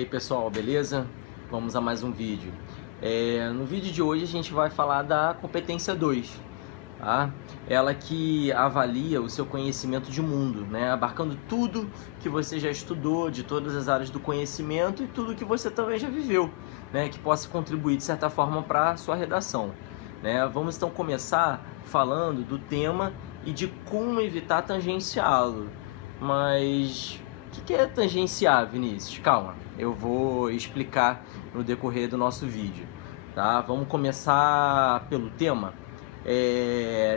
aí pessoal, beleza? Vamos a mais um vídeo. No vídeo de hoje a gente vai falar da competência 2, tá? Ela que avalia o seu conhecimento de mundo, né? Abarcando tudo que você já estudou, de todas as áreas do conhecimento e tudo que você também já viveu, né? Que possa contribuir de certa forma para a sua redação, né? Vamos então começar falando do tema e de como evitar tangenciá-lo. Mas o que é tangenciar, Vinícius? Calma, eu vou explicar no decorrer do nosso vídeo, tá? Vamos começar pelo tema.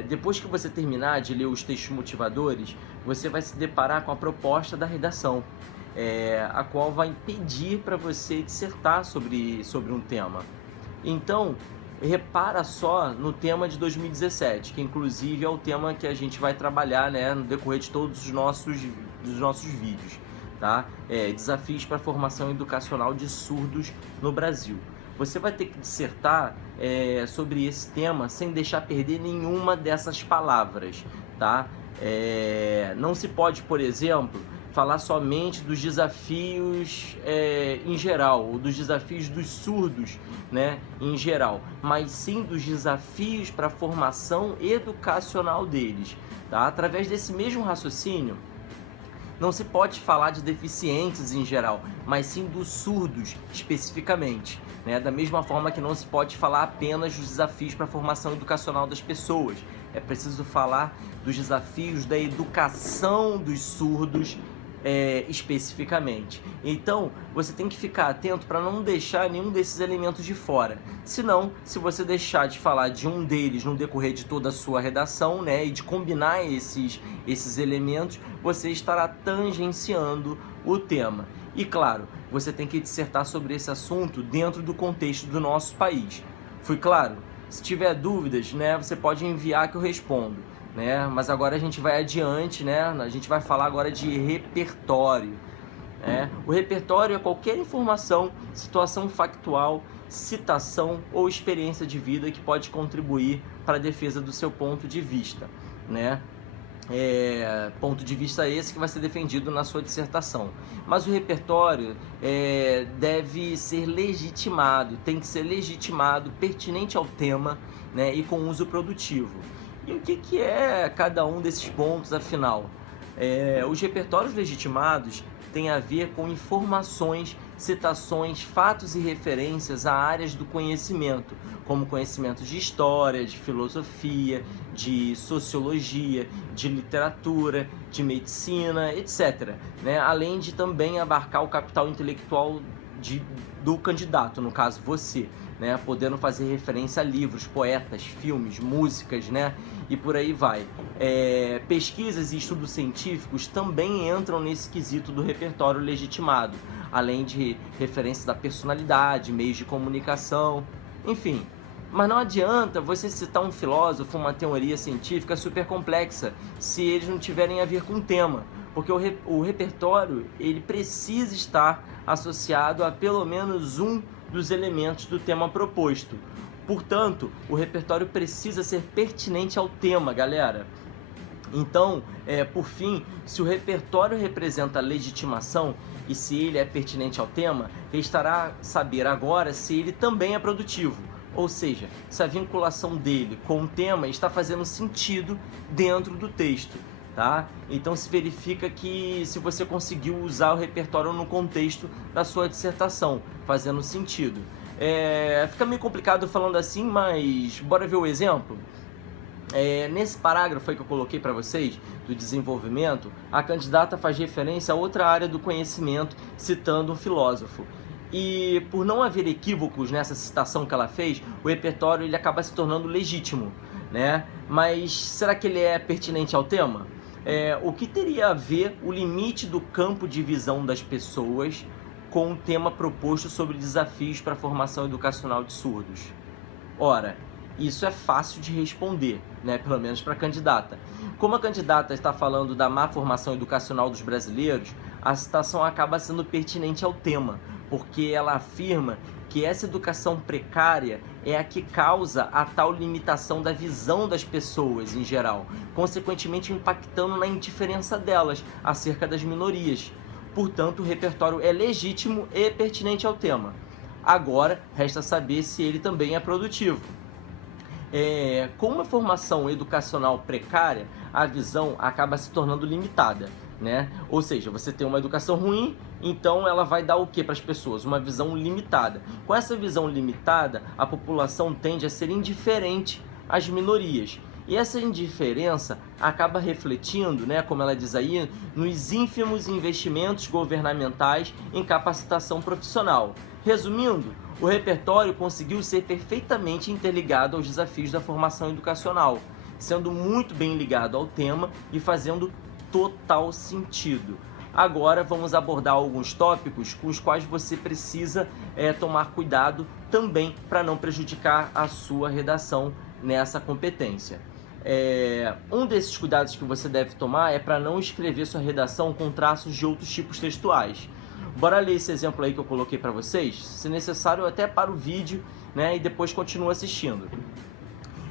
Depois que você terminar de ler os textos motivadores, você vai se deparar com a proposta da redação, a qual vai pedir para você dissertar sobre um tema. Então, repara só no tema de 2017, que inclusive é o tema que a gente vai trabalhar, né, no decorrer de todos os nossos vídeos, tá? Desafios para a formação educacional de surdos no Brasil. Você vai ter que dissertar sobre esse tema sem deixar perder nenhuma dessas palavras, tá? Não se pode, por exemplo, falar somente dos desafios em geral, ou dos desafios dos surdos, né, em geral, mas sim dos desafios para a formação educacional deles, tá? Através desse mesmo raciocínio, não se pode falar de deficientes em geral, mas sim dos surdos especificamente, né? Da mesma forma que não se pode falar apenas dos desafios para a formação educacional das pessoas. É preciso falar dos desafios da educação dos surdos especificamente. Então, você tem que ficar atento para não deixar nenhum desses elementos de fora. Senão, se você deixar de falar de um deles no decorrer de toda a sua redação, né, e de combinar esses elementos, você estará tangenciando o tema. E claro, você tem que dissertar sobre esse assunto dentro do contexto do nosso país. Fui claro? Se tiver dúvidas, né, você pode enviar que eu respondo, né? Mas agora a gente vai adiante, né? A gente vai falar agora de repertório, né? O repertório é qualquer informação, situação factual, citação ou experiência de vida que pode contribuir para a defesa do seu ponto de vista, né? Ponto de vista esse que vai ser defendido na sua dissertação. Mas o repertório deve ser legitimado, tem que ser legitimado, pertinente ao tema, né, e com uso produtivo. E o que é cada um desses pontos, afinal? Os repertórios legitimados têm a ver com informações, citações, fatos e referências a áreas do conhecimento, como conhecimento de história, de filosofia, de sociologia, de literatura, de medicina, etc., né? Além de também abarcar o capital intelectual do candidato, no caso você, né? Podendo fazer referência a livros, poetas, filmes, músicas, né? E por aí vai. Pesquisas e estudos científicos também entram nesse quesito do repertório legitimado, além de referência da personalidade, meios de comunicação, enfim. Mas não adianta você citar um filósofo, uma teoria científica super complexa, se eles não tiverem a ver com o tema, porque o repertório ele precisa estar associado a pelo menos um dos elementos do tema proposto. Portanto, o repertório precisa ser pertinente ao tema, galera. Então, por fim, se o repertório representa legitimação e se ele é pertinente ao tema, restará saber agora se ele também é produtivo. Ou seja, se a vinculação dele com o tema está fazendo sentido dentro do texto, tá? Então se verifica que se você conseguiu usar o repertório no contexto da sua dissertação, fazendo sentido. Fica meio complicado falando assim, mas bora ver o exemplo? Nesse parágrafo aí que eu coloquei para vocês, do desenvolvimento, a candidata faz referência a outra área do conhecimento, citando um filósofo. E por não haver equívocos nessa citação que ela fez, o repertório ele acaba se tornando legítimo, né? Mas será que ele é pertinente ao tema? O que teria a ver o limite do campo de visão das pessoas com o tema proposto sobre desafios para a formação educacional de surdos? Ora, isso é fácil de responder, né? Pelo menos para a candidata. Como a candidata está falando da má formação educacional dos brasileiros, a citação acaba sendo pertinente ao tema, porque ela afirma que essa educação precária é a que causa a tal limitação da visão das pessoas em geral, consequentemente impactando na indiferença delas acerca das minorias. portanto o repertório é legítimo e pertinente ao tema. Agora, resta saber se ele também é produtivo. Com uma formação educacional precária, a visão acaba se tornando limitada, né? Ou seja, você tem uma educação ruim, então ela vai dar o que para as pessoas? Uma visão limitada. Com essa visão limitada, a população tende a ser indiferente às minorias. E essa indiferença acaba refletindo, né, como ela diz aí, nos ínfimos investimentos governamentais em capacitação profissional. Resumindo, o repertório conseguiu ser perfeitamente interligado aos desafios da formação educacional, sendo muito bem ligado ao tema e fazendo total sentido. Agora vamos abordar alguns tópicos com os quais você precisa tomar cuidado também para não prejudicar a sua redação nessa competência. Um desses cuidados que você deve tomar é para não escrever sua redação com traços de outros tipos textuais. Bora ler esse exemplo aí que eu coloquei para vocês, se necessário até para o vídeo, né, e depois continua assistindo.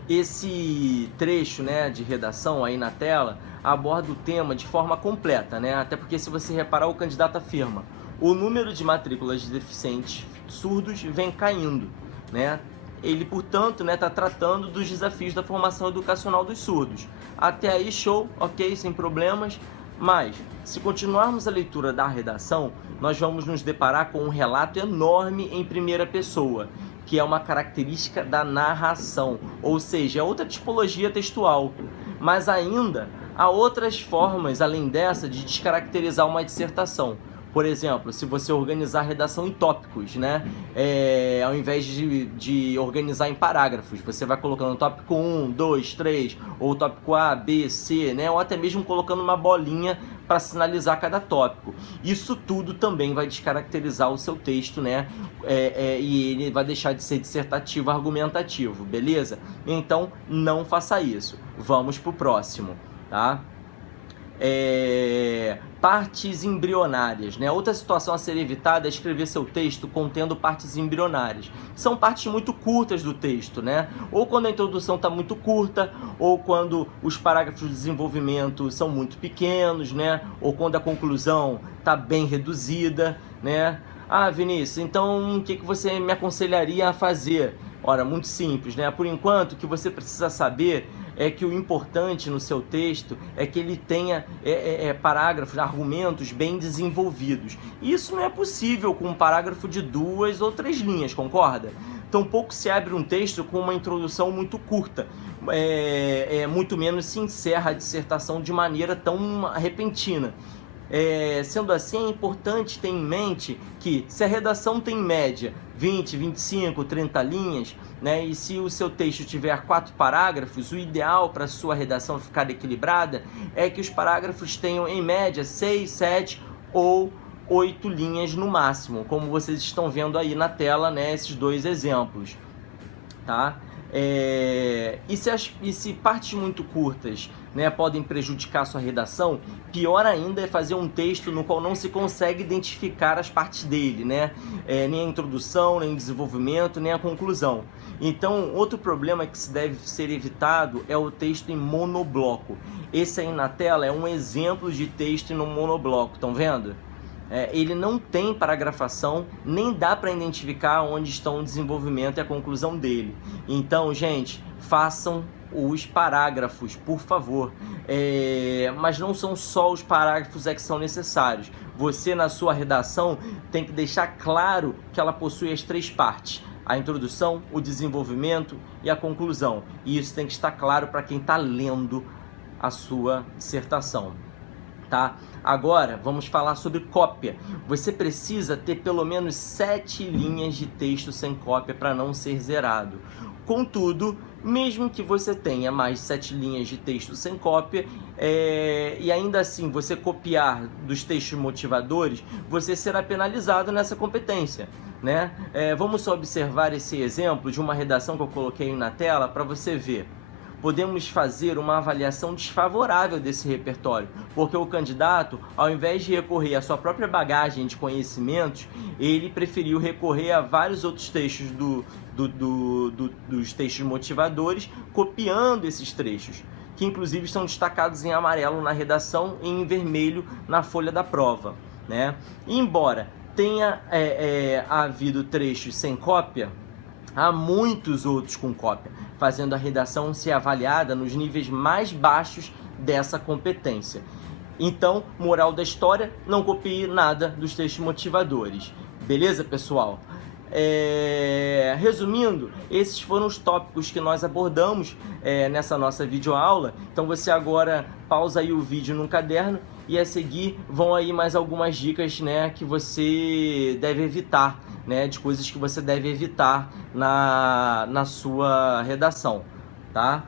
Esse trecho, né, de redação aí na tela aborda o tema de forma completa, né, até porque se você reparar o candidato afirma: o número de matrículas de deficientes surdos vem caindo, né? Ele, portanto, está tratando dos desafios da formação educacional dos surdos. Até aí, show, ok, sem problemas. Mas, se continuarmos a leitura da redação, nós vamos nos deparar com um relato enorme em primeira pessoa, que é uma característica da narração, ou seja, é outra tipologia textual. Mas ainda há outras formas, além dessa, de descaracterizar uma dissertação. Por exemplo, se você organizar a redação em tópicos, né? Ao invés de organizar em parágrafos, você vai colocando tópico 1, 2, 3, ou tópico A, B, C, né? Ou até mesmo colocando uma bolinha para sinalizar cada tópico. Isso tudo também vai descaracterizar o seu texto, né? E ele vai deixar de ser dissertativo, argumentativo, beleza? Então, não faça isso. Vamos para o próximo, tá? Partes embrionárias, né? Outra situação a ser evitada é escrever seu texto contendo partes embrionárias. São partes muito curtas do texto, né? Ou quando a introdução está muito curta, ou quando os parágrafos de desenvolvimento são muito pequenos, né? Ou quando a conclusão está bem reduzida, né? Ah, Vinícius, então o que você me aconselharia a fazer? Ora, muito simples, né? Por enquanto, o que você precisa saber é que o importante no seu texto é que ele tenha parágrafos, argumentos bem desenvolvidos. Isso não é possível com um parágrafo de 2 ou 3 linhas, concorda? Tampouco se abre um texto com uma introdução muito curta, muito menos se encerra a dissertação de maneira tão repentina. Sendo assim, é importante ter em mente que se a redação tem em média 20, 25, 30 linhas, né, e se o seu texto tiver 4 parágrafos, o ideal para a sua redação ficar equilibrada é que os parágrafos tenham em média 6, 7 ou 8 linhas no máximo, como vocês estão vendo aí na tela, né, esses dois exemplos, tá? E se partes muito curtas, né, podem prejudicar a sua redação, pior ainda é fazer um texto no qual não se consegue identificar as partes dele, né? Nem a introdução, nem o desenvolvimento, nem a conclusão. Então, outro problema que se deve ser evitado é o texto em monobloco. Esse aí na tela é um exemplo de texto no monobloco, estão vendo? Ele não tem paragrafação, nem dá para identificar onde estão o desenvolvimento e a conclusão dele. Então, gente, façam os parágrafos, por favor. Mas não são só os parágrafos que são necessários. Você, na sua redação, tem que deixar claro que ela possui as 3 partes: a introdução, o desenvolvimento e a conclusão. E isso tem que estar claro para quem está lendo a sua dissertação, tá? Agora, vamos falar sobre cópia. Você precisa ter pelo menos 7 linhas de texto sem cópia para não ser zerado. Contudo, mesmo que você tenha mais de 7 linhas de texto sem cópia, e ainda assim você copiar dos textos motivadores, você será penalizado nessa competência, né? Vamos só observar esse exemplo de uma redação que eu coloquei na tela para você ver. Podemos fazer uma avaliação desfavorável desse repertório, porque o candidato, ao invés de recorrer à sua própria bagagem de conhecimentos, ele preferiu recorrer a vários outros textos dos textos motivadores, copiando esses trechos, que inclusive estão destacados em amarelo na redação e em vermelho na folha da prova. né? Embora tenha havido trechos sem cópia, há muitos outros com cópia, fazendo a redação ser avaliada nos níveis mais baixos dessa competência. Então, moral da história, não copie nada dos textos motivadores. Beleza, pessoal? Resumindo, esses foram os tópicos que nós abordamos nessa nossa videoaula. Então você agora pausa aí o vídeo no caderno e a seguir vão aí mais algumas dicas, né, que você deve evitar, né, de coisas que você deve evitar na sua redação, tá?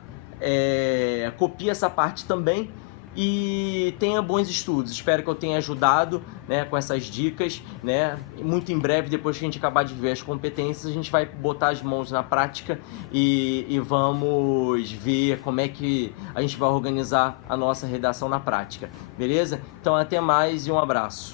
Copie essa parte também e tenha bons estudos. Espero que eu tenha ajudado, né, com essas dicas, né? Muito em breve, depois que a gente acabar de ver as competências, a gente vai botar as mãos na prática e vamos ver como é que a gente vai organizar a nossa redação na prática, beleza? Então até mais e um abraço.